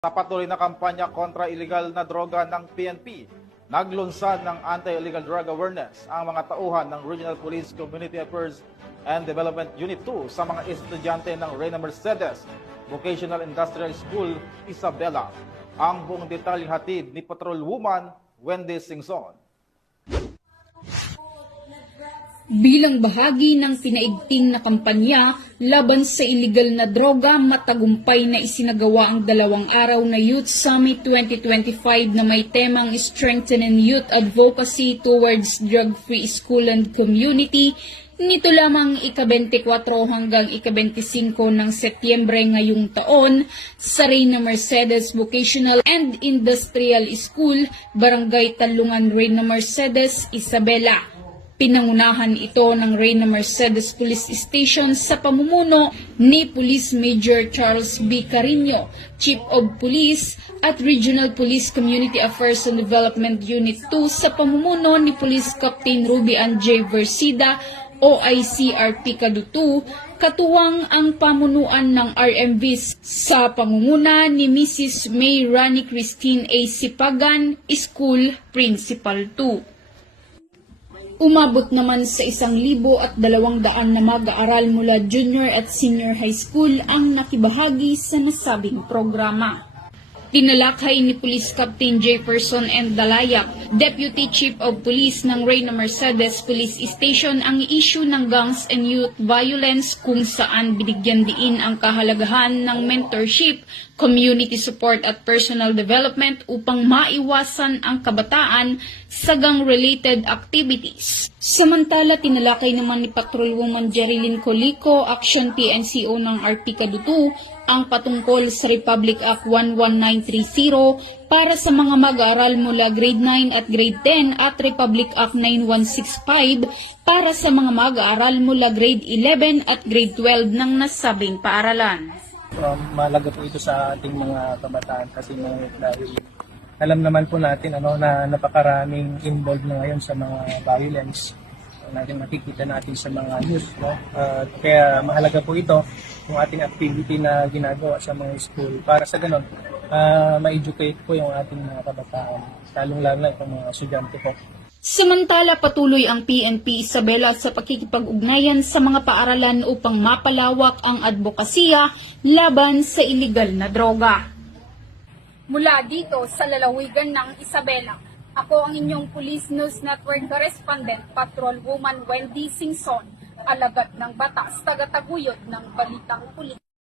Sa patuloy na kampanya kontra illegal na droga ng PNP, naglunsad ng Anti-Illegal Drug Awareness ang mga tauhan ng Regional Police Community Affairs and Development Unit 2 sa mga estudyante ng Reyna Mercedes Vocational Industrial School, Isabela. Ang buong detalye hatid ni Patrolwoman Wendy Singson. Bilang bahagi ng pinaigting na kampanya laban sa iligal na droga, matagumpay na isinagawa ang 2 araw na Youth Summit 2025 na may temang Strengthening Youth Advocacy Towards Drug-Free School and Community. Nito lamang ika-24 hanggang ika-25 ng Setyembre ngayong taon sa Reyna Mercedes Vocational and Industrial School, Barangay Talungan, Reyna Mercedes, Isabela. Pinangunahan ito ng Reyna Mercedes Police Station sa pamumuno ni Police Major Charles B. Carino, Chief of Police, at Regional Police Community Affairs and Development Unit 2 sa pamumuno ni Police Captain Ruby Ann J. Versida, OICRP Kadutu, katuwang ang pamunuan ng RMVs sa pangunguna ni Mrs. May Rani Christine A. Sipagan, School Principal 2. Umabot naman sa 1,200 na mag-aaral mula junior at senior high school ang nakibahagi sa nasabing programa. Tinalakay ni Police Captain Jefferson N. Dalayak, Deputy Chief of Police ng Reyna Mercedes Police Station, ang issue ng gangs and youth violence kung saan binigyan diin ang kahalagahan ng mentorship, community support at personal development upang maiwasan ang kabataan sa gang-related activities. Samantala, tinalakay naman ni Patrolwoman Jerilyn Colico, Action PNCO ng RP Kadutu, ang patungkol sa Republic Act 11930 para sa mga mag-aaral mula grade 9 at grade 10 at Republic Act 9165 para sa mga mag-aaral mula grade 11 at grade 12 ng nasabing paaralan. Mahalaga po ito sa ating mga kabataan kasi dahil alam naman po natin na napakaraming involved na ngayon sa mga violence nakikita natin sa mga news. Kaya mahalaga po ito yung ating activity na ginagawa sa mga school para sa ganun ma-educate po yung ating mga kabataan, lalong-lalo na itong mga estudyante po. Samantala, patuloy ang PNP Isabela sa pakikipag-ugnayan sa mga paaralan upang mapalawak ang advokasya laban sa iligal na droga. Mula dito sa lalawigan ng Isabela, ako ang inyong Police News Network Correspondent, Patrolwoman Wendy Singson, alagad ng batas, tagataguyod ng Balitang Pulis.